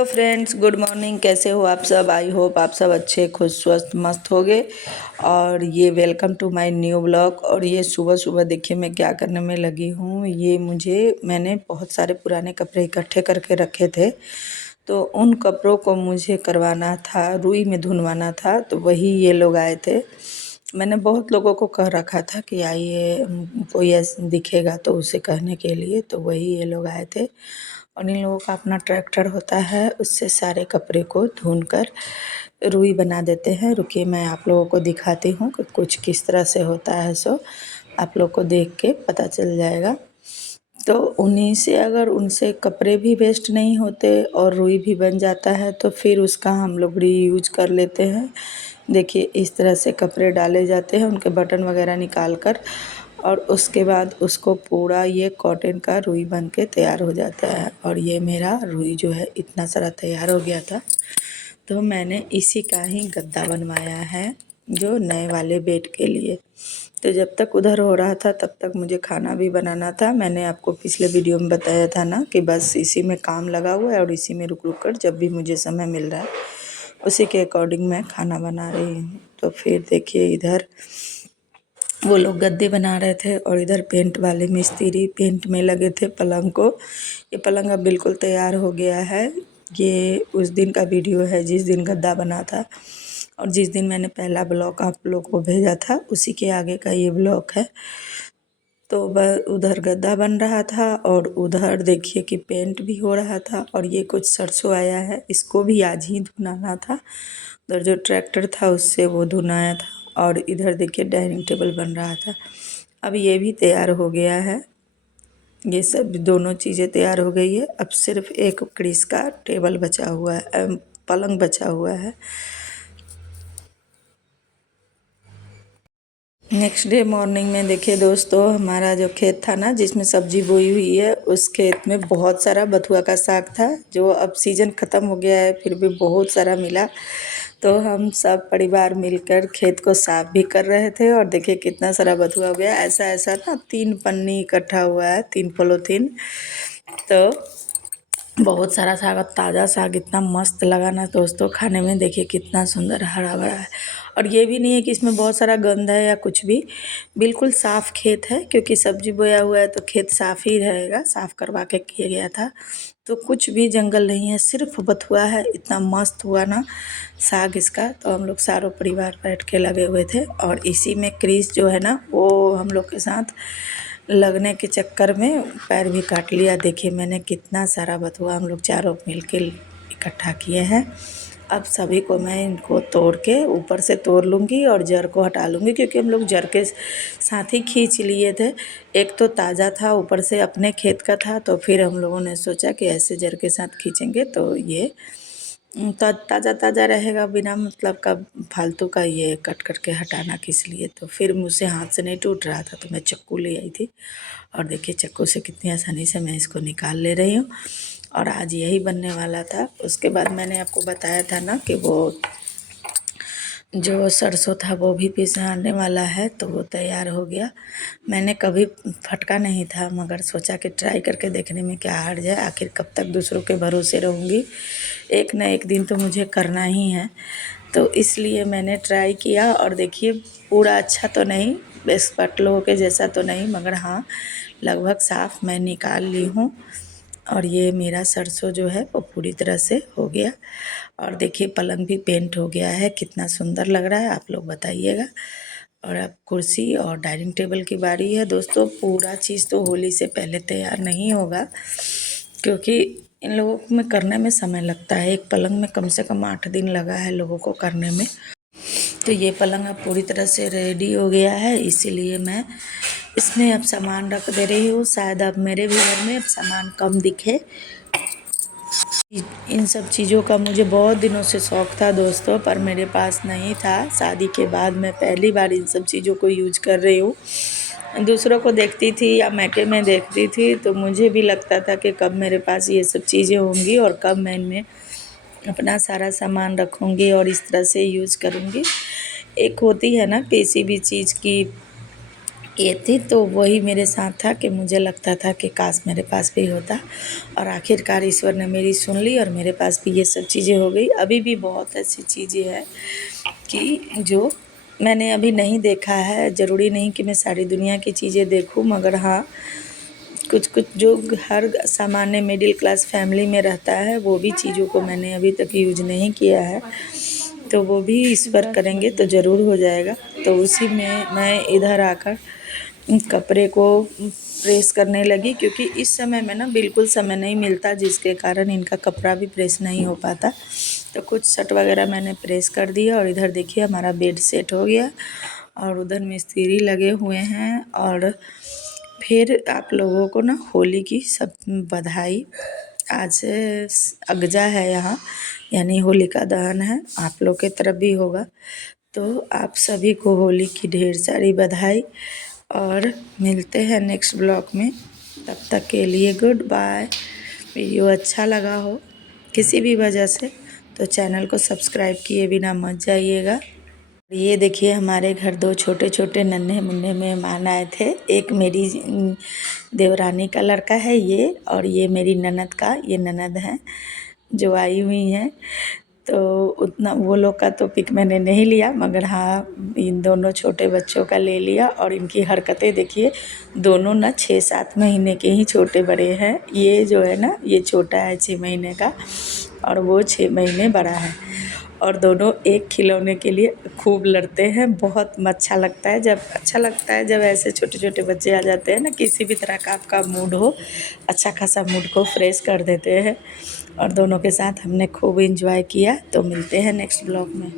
Hello friends, good morning. कैसे हो आप सब? आई होप आप सब अच्छे, खुश, स्वस्थ, मस्त होगे। और ये welcome to my new blog. और ये सुबह सुबह देखिए मैं क्या करने में लगी हूँ। ये मैंने बहुत सारे पुराने कपड़े इकट्ठे करके रखे थे, तो उन कपड़ों को मुझे करवाना था, रुई में धुलवाना था। तो वही ये लोग आए थे। मैंने बहुत लोगों को कह रखा था कि आइए, कोई ऐसे दिखेगा तो उसे कहने के लिए। तो वही ये लोग आए थे। और इन लोगों का अपना ट्रैक्टर होता है, उससे सारे कपड़े को धुल कर रुई बना देते हैं। रुकिए मैं आप लोगों को दिखाती हूँ कि कुछ किस तरह से होता है। सो आप लोग को देख के पता चल जाएगा। तो उन्हीं से, अगर उनसे कपड़े भी वेस्ट नहीं होते और रुई भी बन जाता है, तो फिर उसका हम लोग रीयूज कर लेते हैं। देखिए इस तरह से कपड़े डाले जाते हैं, उनके बटन वगैरह निकाल कर, और उसके बाद उसको पूरा ये कॉटन का रुई बन के तैयार हो जाता है। और ये मेरा रुई जो है इतना सारा तैयार हो गया था, तो मैंने इसी का ही गद्दा बनवाया है, जो नए वाले बेड के लिए। तो जब तक उधर हो रहा था तब तक मुझे खाना भी बनाना था। मैंने आपको पिछले वीडियो में बताया था ना कि बस इसी में काम लगा हुआ है, और इसी में रुक रुक कर जब भी मुझे समय मिल रहा है उसी के अकॉर्डिंग मैं खाना बना रही हूँ। तो फिर देखिए इधर वो लोग गद्दे बना रहे थे, और इधर पेंट वाले मिस्त्री पेंट में लगे थे पलंग को। ये पलंग अब बिल्कुल तैयार हो गया है। ये उस दिन का वीडियो है जिस दिन गद्दा बना था, और जिस दिन मैंने पहला ब्लॉग आप लोग को भेजा था उसी के आगे का ये ब्लॉग है। तो उधर गद्दा बन रहा था, और उधर देखिए कि पेंट भी हो रहा था। और ये कुछ सरसों आया है, इसको भी आज ही धुनाना था। उधर जो ट्रैक्टर था उससे वो धुनाया था। और इधर देखिए डाइनिंग टेबल बन रहा था। अब ये भी तैयार हो गया है। ये सब दोनों चीज़ें तैयार हो गई है। अब सिर्फ एक क्रिस का टेबल बचा हुआ है, पलंग बचा हुआ है। नेक्स्ट डे मॉर्निंग में देखिए दोस्तों, हमारा जो खेत था ना जिसमें सब्जी बोई हुई है, उस खेत में बहुत सारा बथुआ का साग था, जो अब सीज़न ख़त्म हो गया है फिर भी बहुत सारा मिला। तो हम सब परिवार मिलकर खेत को साफ भी कर रहे थे। और देखिए कितना सारा बथुआ हो गया। ऐसा ऐसा ना 3 पन्नी इकट्ठा हुआ है, 3 पॉलीथीन। तो बहुत सारा साग, ताज़ा साग इतना मस्त लगा ना दोस्तों खाने में। देखिए कितना सुंदर हरा भरा है। और ये भी नहीं है कि इसमें बहुत सारा गंद है या कुछ भी, बिल्कुल साफ़ खेत है, क्योंकि सब्जी बोया हुआ है तो खेत साफ़ ही रहेगा। साफ़ करवा के किया गया था, तो कुछ भी जंगल नहीं है, सिर्फ बथुआ है। इतना मस्त हुआ ना साग इसका। तो हम लोग सारों परिवार बैठ के लगे हुए थे। और इसी में क्रिस जो है ना, वो हम लोग के साथ लगने के चक्कर में पैर भी काट लिया। देखिए मैंने कितना सारा बथुआ हम लोग चारों मिल के इकट्ठा किए हैं। अब सभी को मैं इनको तोड़ के ऊपर से तोड़ लूँगी और जड़ को हटा लूँगी, क्योंकि हम लोग जड़ के साथ ही खींच लिए थे। एक तो ताज़ा था, ऊपर से अपने खेत का था, तो फिर हम लोगों ने सोचा कि ऐसे जड़ के साथ खींचेंगे तो ये ताज़ा ताज़ा रहेगा, बिना मतलब का फालतू का ये कट कट के हटाना किस लिए। तो फिर मुझसे हाथ से नहीं टूट रहा था, तो मैं चाकू ले आई थी। और देखिए चाकू से कितनी आसानी से मैं इसको निकाल ले रही हूँ। और आज यही बनने वाला था। उसके बाद मैंने आपको बताया था ना कि वो जो सरसों था वो भी पिसाने वाला है, तो वो तैयार हो गया। मैंने कभी फटका नहीं था, मगर सोचा कि ट्राई करके देखने में क्या हार्ज है। आखिर कब तक दूसरों के भरोसे रहूँगी, एक ना एक दिन तो मुझे करना ही है। तो इसलिए मैंने ट्राई किया। और देखिए पूरा अच्छा तो नहीं, एक्सपर्ट लोगों के जैसा तो नहीं, मगर हाँ लगभग साफ़ मैं निकाल ली हूँ। और ये मेरा सरसों जो है वो पूरी तरह से हो गया। और देखिए पलंग भी पेंट हो गया है, कितना सुंदर लग रहा है, आप लोग बताइएगा। और अब कुर्सी और डाइनिंग टेबल की बारी है दोस्तों। पूरा चीज़ तो होली से पहले तैयार नहीं होगा, क्योंकि इन लोगों में करने में समय लगता है। एक पलंग में कम से कम 8 दिन लगा है लोगों को करने में। तो ये पलंग अब पूरी तरह से रेडी हो गया है, इसीलिए मैं इसमें अब सामान रख दे रही हूँ। शायद अब मेरे भी घर में अब सामान कम दिखे। इन सब चीज़ों का मुझे बहुत दिनों से शौक़ था दोस्तों, पर मेरे पास नहीं था। शादी के बाद मैं पहली बार इन सब चीज़ों को यूज कर रही हूँ। दूसरों को देखती थी या मैके में देखती थी, तो मुझे भी लगता था कि कब मेरे पास ये सब चीज़ें होंगी और कब मैं इनमें अपना सारा सामान रखूँगी और इस तरह से यूज़ करूँगी। एक होती है ना किसी भी चीज़ की ये थी, तो वही मेरे साथ था कि मुझे लगता था कि काश मेरे पास भी होता। और आखिरकार ईश्वर ने मेरी सुन ली और मेरे पास भी ये सब चीज़ें हो गई। अभी भी बहुत ऐसी चीज़ें हैं कि जो मैंने अभी नहीं देखा है। ज़रूरी नहीं कि मैं सारी दुनिया की चीज़ें देखूं, मगर हाँ, कुछ कुछ जो हर सामान्य मिडिल क्लास फैमिली में रहता है वो भी चीज़ों को मैंने अभी तक यूज नहीं किया है, तो वो भी ईश्वर करेंगे तो ज़रूर हो जाएगा। तो उसी में मैं इधर आकर कपड़े को प्रेस करने लगी, क्योंकि इस समय में ना बिल्कुल समय नहीं मिलता, जिसके कारण इनका कपड़ा भी प्रेस नहीं हो पाता। तो कुछ शर्ट वगैरह मैंने प्रेस कर दिया और इधर देखिए हमारा बेड सेट हो गया और उधर मिस्त्री लगे हुए हैं। और फिर आप लोगों को ना होली की सब बधाई। आज से अगजा है यहाँ, यानी होलिका दहन है, आप लोग के तरफ भी होगा, तो आप सभी को होली की ढेर सारी बधाई। और मिलते हैं नेक्स्ट ब्लॉग में, तब तक के लिए गुड बाय। वीडियो अच्छा लगा हो किसी भी वजह से तो चैनल को सब्सक्राइब किए बिना मत जाइएगा। ये देखिए हमारे घर दो छोटे छोटे नन्हे मुन्ने मेहमान आए थे। एक मेरी देवरानी का लड़का है ये, और ये मेरी ननद का, ये ननद हैं जो आई हुई हैं। तो उतना वो लोग का तो पिक मैंने नहीं लिया, मगर हाँ इन दोनों छोटे बच्चों का ले लिया। और इनकी हरकतें देखिए, दोनों ना 6-7 महीने के ही छोटे बड़े हैं। ये जो है ना, ये छोटा है 6 महीने का और वो 6 महीने बड़ा है। और दोनों एक खिलौने के लिए खूब लड़ते हैं। बहुत अच्छा लगता है जब ऐसे छोटे छोटे बच्चे आ जाते हैं ना, किसी भी तरह का आपका मूड हो, अच्छा खासा मूड को फ्रेश कर देते हैं। और दोनों के साथ हमने खूब एंजॉय किया। तो मिलते हैं नेक्स्ट ब्लॉग में।